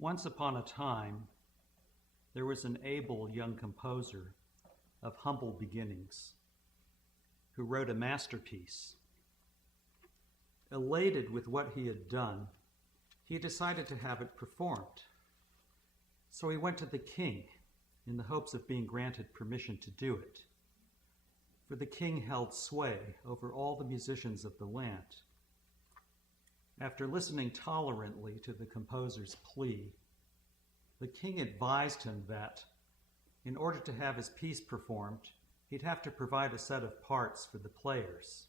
Once upon a time, there was an able young composer of humble beginnings who wrote a masterpiece. Elated with what he had done, he decided to have it performed. So he went to the king in the hopes of being granted permission to do it. For the king held sway over all the musicians of the land. After listening tolerantly to the composer's plea, the king advised him that, in order to have his piece performed, he'd have to provide a set of parts for the players.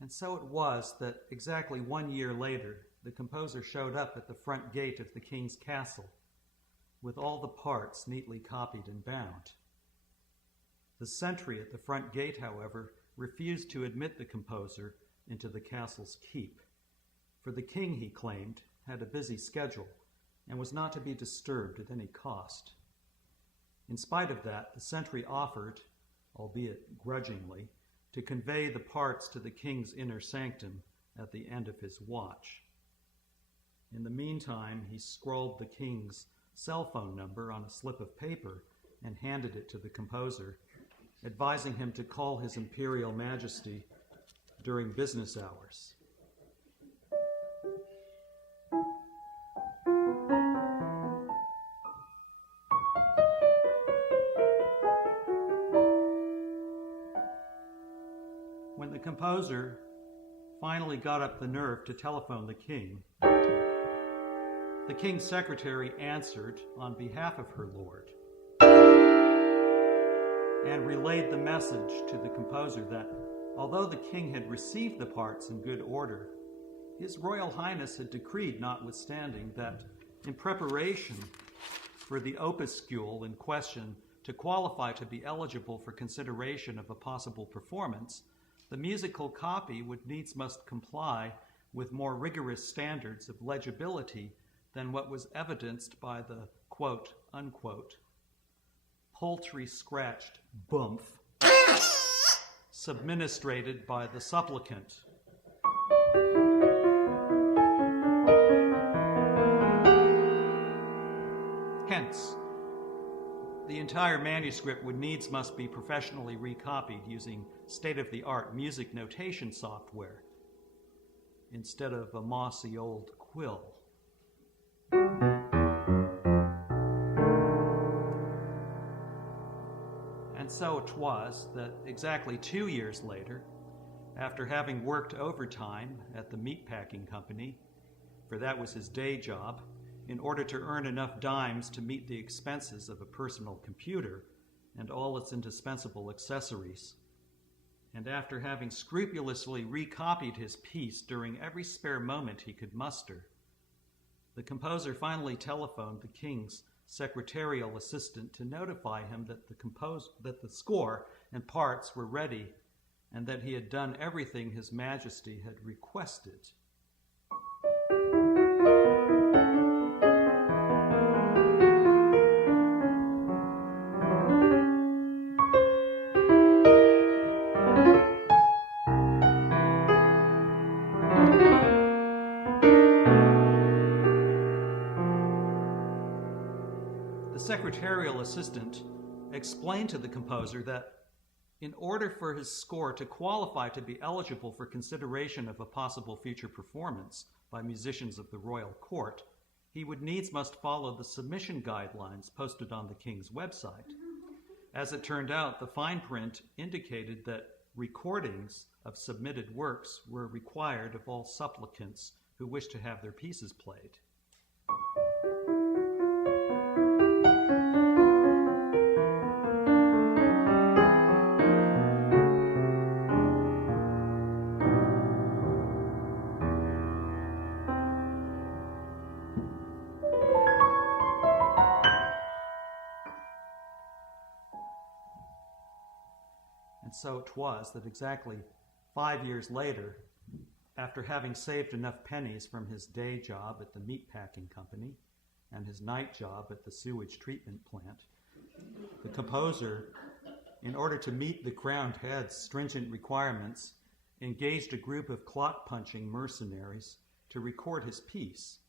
And so it was that exactly 1 year later, the composer showed up at the front gate of the king's castle with all the parts neatly copied and bound. The sentry at the front gate, however, refused to admit the composer into the castle's keep, for the king, he claimed, had a busy schedule and was not to be disturbed at any cost. In spite of that, the sentry offered, albeit grudgingly, to convey the parts to the king's inner sanctum at the end of his watch. In the meantime, he scrawled the king's cell phone number on a slip of paper and handed it to the composer, advising him to call His Imperial Majesty during business hours. When the composer finally got up the nerve to telephone the king's secretary answered on behalf of her lord and relayed the message to the composer that, although the king had received the parts in good order, His Royal Highness had decreed, notwithstanding, that in preparation for the opuscule in question to qualify to be eligible for consideration of a possible performance, the musical copy would needs must comply with more rigorous standards of legibility than what was evidenced by the quote, unquote, poultry scratched boomph subministrated by the supplicant. Hence, the entire manuscript would needs must be professionally recopied using state-of-the-art music notation software instead of a mossy old quill. And so it was that exactly 2 years later, after having worked overtime at the meatpacking company, for that was his day job, in order to earn enough dimes to meet the expenses of a personal computer and all its indispensable accessories, and after having scrupulously recopied his piece during every spare moment he could muster, the composer finally telephoned the king's secretarial assistant to notify him that the score and parts were ready and that he had done everything His Majesty had requested. Secretarial assistant explained to the composer that in order for his score to qualify to be eligible for consideration of a possible future performance by musicians of the royal court, he would needs must follow the submission guidelines posted on the king's website. As it turned out, the fine print indicated that recordings of submitted works were required of all supplicants who wished to have their pieces played. So it was that exactly 5 years later, after having saved enough pennies from his day job at the meatpacking company and his night job at the sewage treatment plant, the composer, in order to meet the crowned head's stringent requirements, engaged a group of clock-punching mercenaries to record his piece,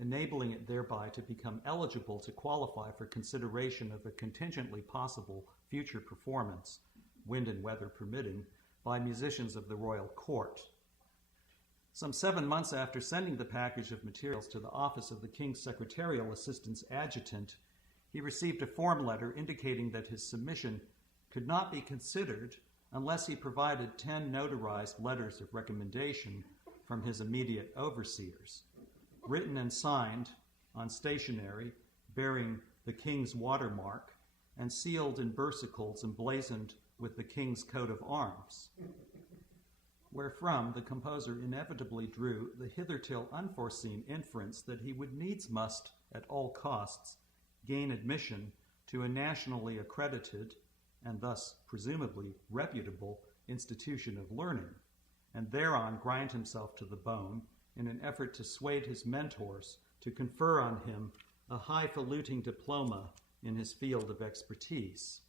enabling it thereby to become eligible to qualify for consideration of a contingently possible future performance, wind and weather permitting, by musicians of the royal court. Some 7 months after sending the package of materials to the office of the King's Secretarial Assistant's adjutant, he received a form letter indicating that his submission could not be considered unless he provided 10 notarized letters of recommendation from his immediate overseers, written and signed on stationery bearing the King's watermark and sealed in versicles emblazoned with the King's coat of arms, wherefrom the composer inevitably drew the hitherto unforeseen inference that he would needs must, at all costs, gain admission to a nationally accredited and thus presumably reputable institution of learning, and thereon grind himself to the bone in an effort to sway his mentors to confer on him a highfalutin diploma in his field of expertise.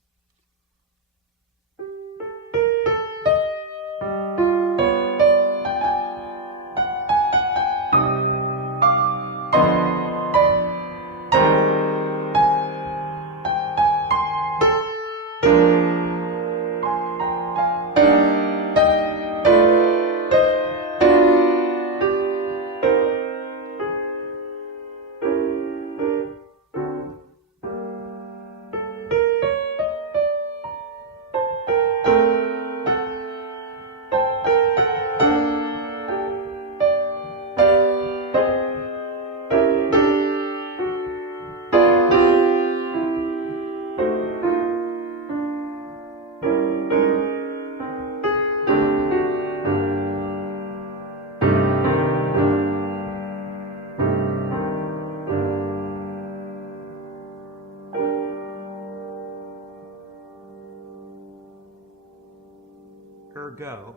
Ergo,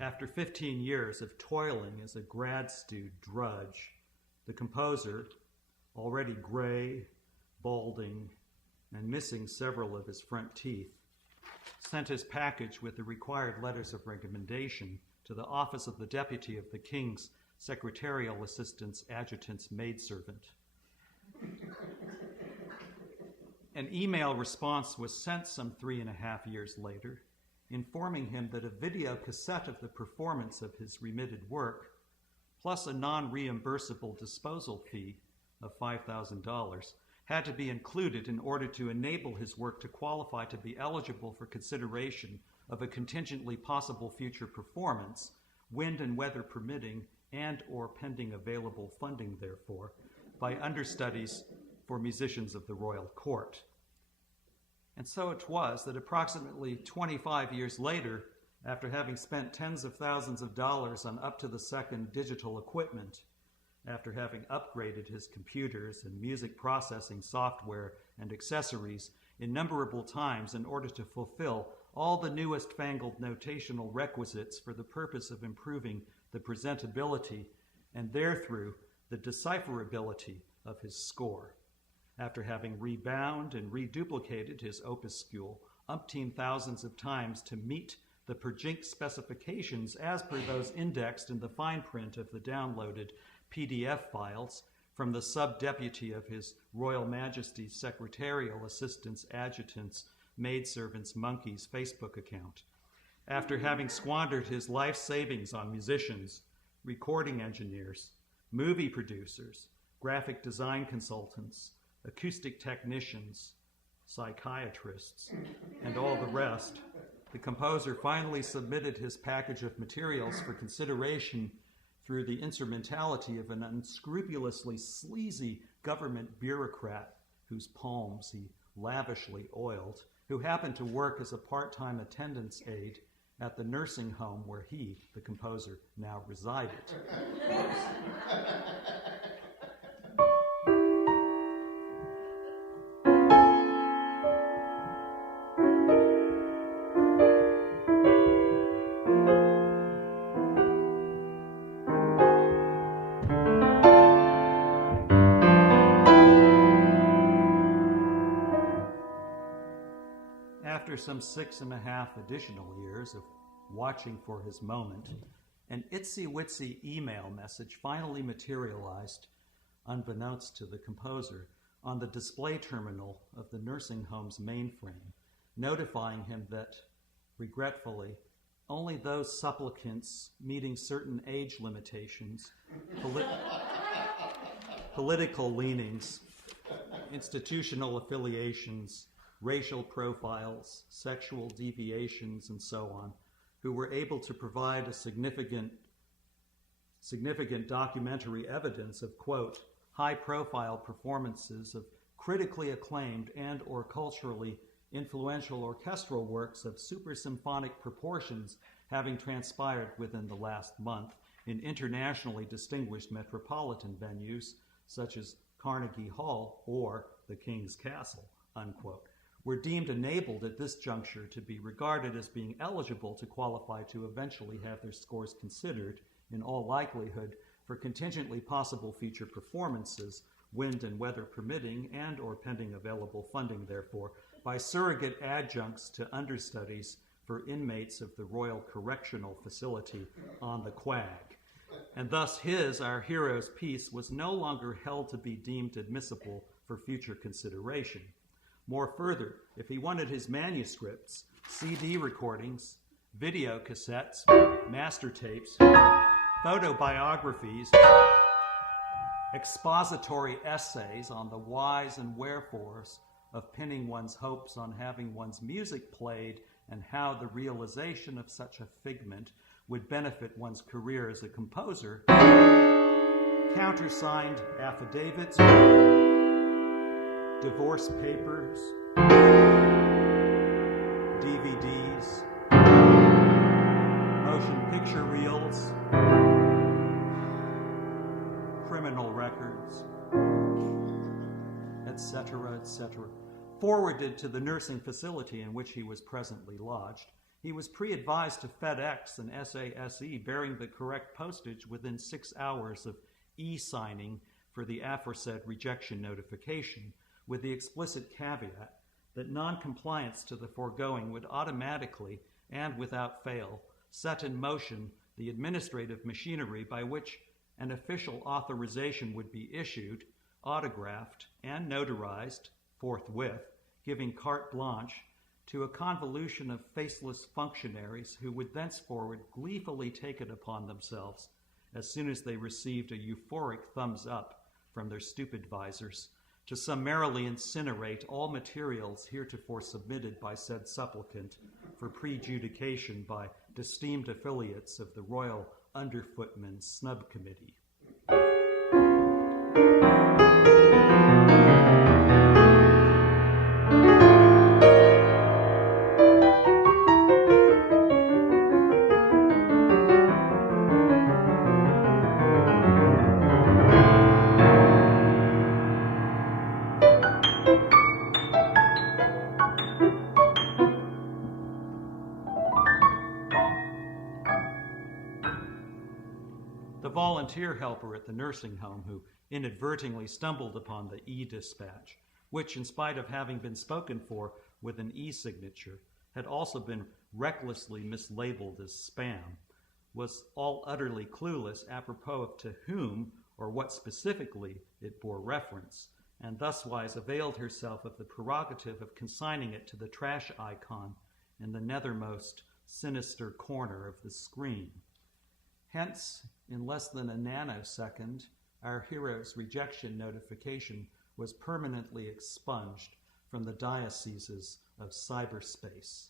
after 15 years of toiling as a grad student drudge, the composer, already gray, balding, and missing several of his front teeth, sent his package with the required letters of recommendation to the office of the deputy of the King's Secretarial Assistant's adjutant's maidservant. An email response was sent some 3.5 years later, informing him that a video cassette of the performance of his remitted work, plus a non-reimbursable disposal fee of $5,000, had to be included in order to enable his work to qualify to be eligible for consideration of a contingently possible future performance, wind and weather permitting and or pending available funding therefore, by understudies for musicians of the royal court. And so it was that approximately 25 years later, after having spent tens of thousands of dollars on up-to-the-second digital equipment, after having upgraded his computers and music processing software and accessories innumerable times in order to fulfill all the newest fangled notational requisites for the purpose of improving the presentability and therethrough the decipherability of his score, after having rebound and reduplicated his opuscule umpteen thousands of times to meet the perjinct specifications as per those indexed in the fine print of the downloaded PDF files from the sub-deputy of His Royal Majesty's Secretarial Assistant's Adjutant's Maidservant's Monkey's Facebook account, after having squandered his life savings on musicians, recording engineers, movie producers, graphic design consultants, acoustic technicians, psychiatrists, and all the rest, the composer finally submitted his package of materials for consideration through the instrumentality of an unscrupulously sleazy government bureaucrat whose palms he lavishly oiled, who happened to work as a part-time attendance aide at the nursing home where he, the composer, now resided. After some 6.5 additional years of watching for his moment, an itsy-witsy email message finally materialized unbeknownst to the composer, on the display terminal of the nursing home's mainframe, notifying him that, regretfully, only those supplicants meeting certain age limitations, political leanings, institutional affiliations, racial profiles, sexual deviations, and so on, who were able to provide a significant documentary evidence of, quote, high-profile performances of critically acclaimed and or culturally influential orchestral works of supersymphonic proportions having transpired within the last month in internationally distinguished metropolitan venues such as Carnegie Hall or the King's Castle, unquote, were deemed enabled at this juncture to be regarded as being eligible to qualify to eventually have their scores considered, in all likelihood, for contingently possible future performances, wind and weather permitting and or pending available funding, therefore, by surrogate adjuncts to understudies for inmates of the Royal Correctional Facility on the Quag. And thus our hero's piece, was no longer held to be deemed admissible for future consideration. More further, if he wanted his manuscripts, CD recordings, video cassettes, master tapes, photobiographies, expository essays on the whys and wherefores of pinning one's hopes on having one's music played and how the realization of such a figment would benefit one's career as a composer, countersigned affidavits, divorce papers, DVDs, motion picture reels, criminal records, etc., etc., forwarded to the nursing facility in which he was presently lodged. He was pre-advised to FedEx and SASE bearing the correct postage within 6 hours of e-signing for the aforesaid rejection notification, with the explicit caveat that non-compliance to the foregoing would automatically and without fail set in motion the administrative machinery by which an official authorization would be issued, autographed, and notarized forthwith, giving carte blanche to a convolution of faceless functionaries who would thenceforward gleefully take it upon themselves, as soon as they received a euphoric thumbs up from their stupid visors, to summarily incinerate all materials heretofore submitted by said supplicant for prejudication by esteemed affiliates of the Royal Underfootmen's Snub Committee. Volunteer helper at the nursing home who inadvertently stumbled upon the e-dispatch, which, in spite of having been spoken for with an e-signature, had also been recklessly mislabeled as spam, was all utterly clueless apropos of to whom or what specifically it bore reference, and thuswise availed herself of the prerogative of consigning it to the trash icon in the nethermost sinister corner of the screen. Hence, in less than a nanosecond, our hero's rejection notification was permanently expunged from the dioceses of cyberspace.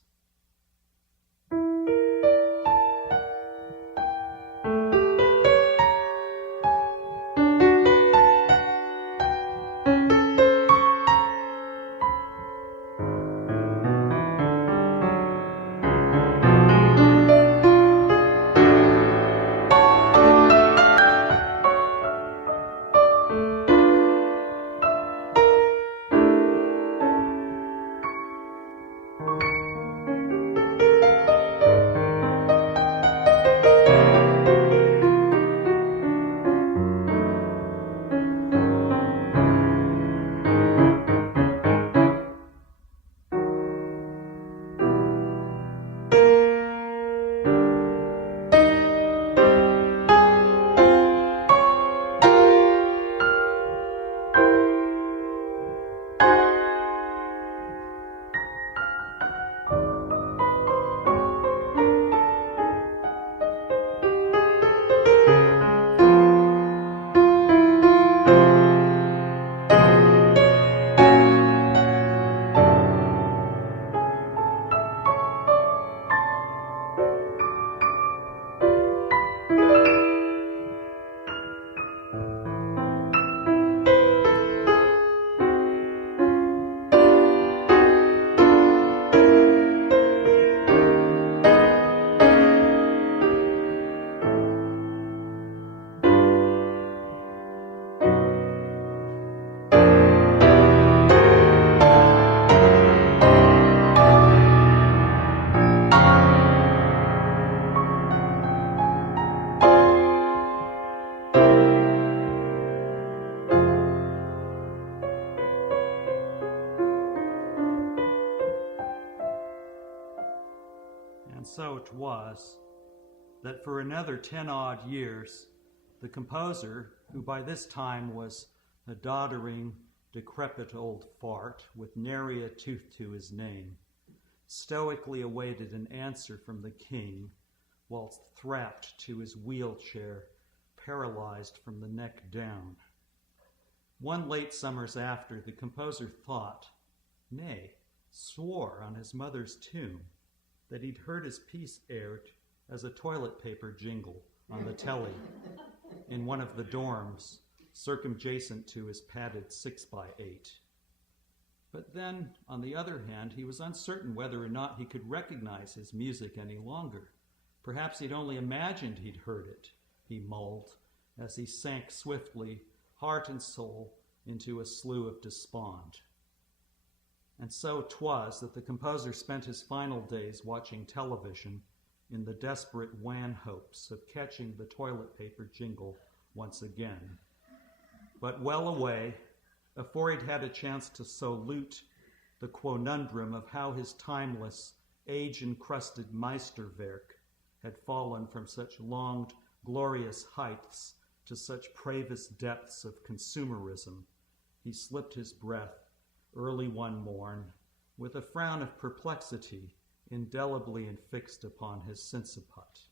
And so it was that for another 10-odd years, the composer, who by this time was a doddering, decrepit old fart with nary a tooth to his name, stoically awaited an answer from the king whilst strapped to his wheelchair, paralyzed from the neck down. One late summer's after, the composer thought, nay, swore on his mother's tomb, that he'd heard his piece aired as a toilet paper jingle on the telly in one of the dorms circumjacent to his padded 6x8. But then, on the other hand, he was uncertain whether or not he could recognize his music any longer. Perhaps he'd only imagined he'd heard it, he mulled, as he sank swiftly, heart and soul, into a slough of despond. And so 'twas that the composer spent his final days watching television in the desperate wan hopes of catching the toilet paper jingle once again. But well away, afore he'd had a chance to salute the quonundrum of how his timeless, age-encrusted Meisterwerk had fallen from such longed, glorious heights to such pravis depths of consumerism, he slipped his breath early one morn with a frown of perplexity indelibly infixed upon his sinciput.